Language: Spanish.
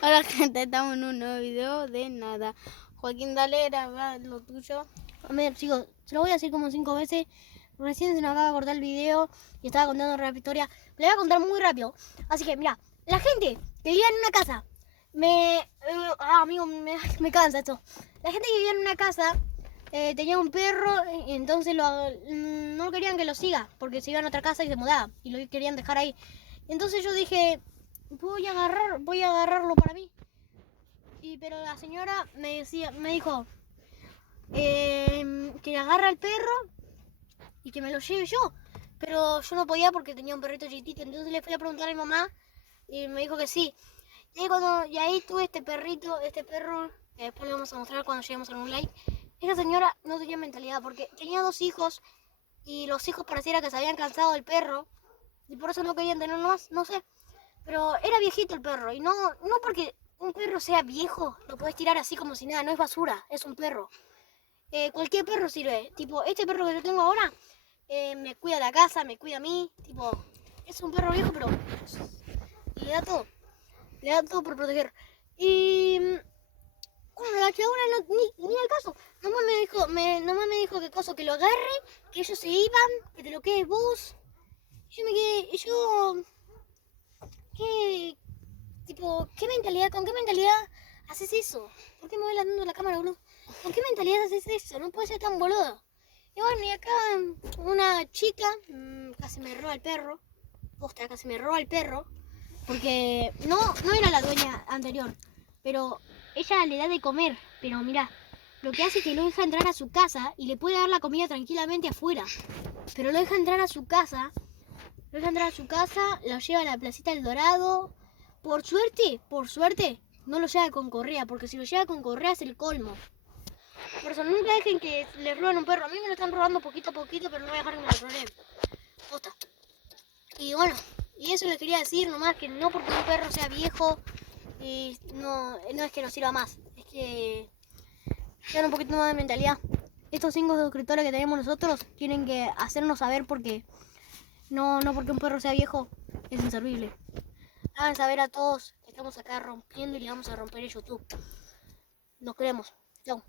Hola gente, estamos en un nuevo video de nada. Joaquín, dale, era lo tuyo. A ver, chicos, se lo voy a decir como 5 veces. Recién se nos acaba de cortar el video y estaba contando la historia. Le voy a contar muy rápido. Así que, mira, la gente que vivía en una casa. Amigo, me cansa esto. La gente que vivía en una casa tenía un perro y entonces no querían que lo siga porque se iban a otra casa y se mudaba y lo querían dejar ahí. Entonces yo dije, voy a agarrarlo para mí. Pero la señora me dijo que agarra al perro y que me lo lleve yo. Pero yo no podía porque tenía un perrito chiquitito. Entonces le fui a preguntar a mi mamá y me dijo que sí. Y ahí tuve este perro, que después le vamos a mostrar cuando lleguemos a un like. Esa señora no tenía mentalidad porque tenía 2 hijos y los hijos pareciera que se habían cansado del perro y por eso no querían tener más, no sé. Pero era viejito el perro y no porque un perro sea viejo lo puedes tirar así como si nada, no es basura, es un perro. Cualquier perro sirve. Tipo, este perro que yo tengo ahora me cuida la casa, me cuida a mí. Tipo, es un perro viejo, pero le da todo. Le da todo por proteger. Y bueno, la chabona ni al caso. Nomás me dijo que cosa, que lo agarre, que ellos se iban, que te lo quedes vos. Yo me quedé, ¿qué, con qué mentalidad haces eso? ¿Por qué me voy dando la cámara, boludo? ¿Con qué mentalidad haces eso? No puede ser tan boludo. Y bueno, y acá una chica casi me roba el perro. Posta, casi me roba el perro. Porque no era la dueña anterior. Pero ella le da de comer. Pero mirá, lo que hace es que lo deja entrar a su casa y le puede dar la comida tranquilamente afuera. Pero lo deja entrar a su casa. Lo lleva a la placita del Dorado. Por suerte, no lo lleva con correa. Porque si lo lleva con correa es el colmo. Por eso nunca dejen que les roben un perro. A mí me lo están robando poquito a poquito, pero no voy a dejar que me lo roben. Posta. Y bueno, y eso les quería decir nomás, que no porque un perro sea viejo, y no es que no sirva más. Es que tengan un poquito más de mentalidad. Estos 5 suscriptores que tenemos nosotros tienen que hacernos saber porque no porque un perro sea viejo es inservible. Hagan saber a todos que estamos acá rompiendo y le vamos a romper el YouTube. Nos queremos. Chau.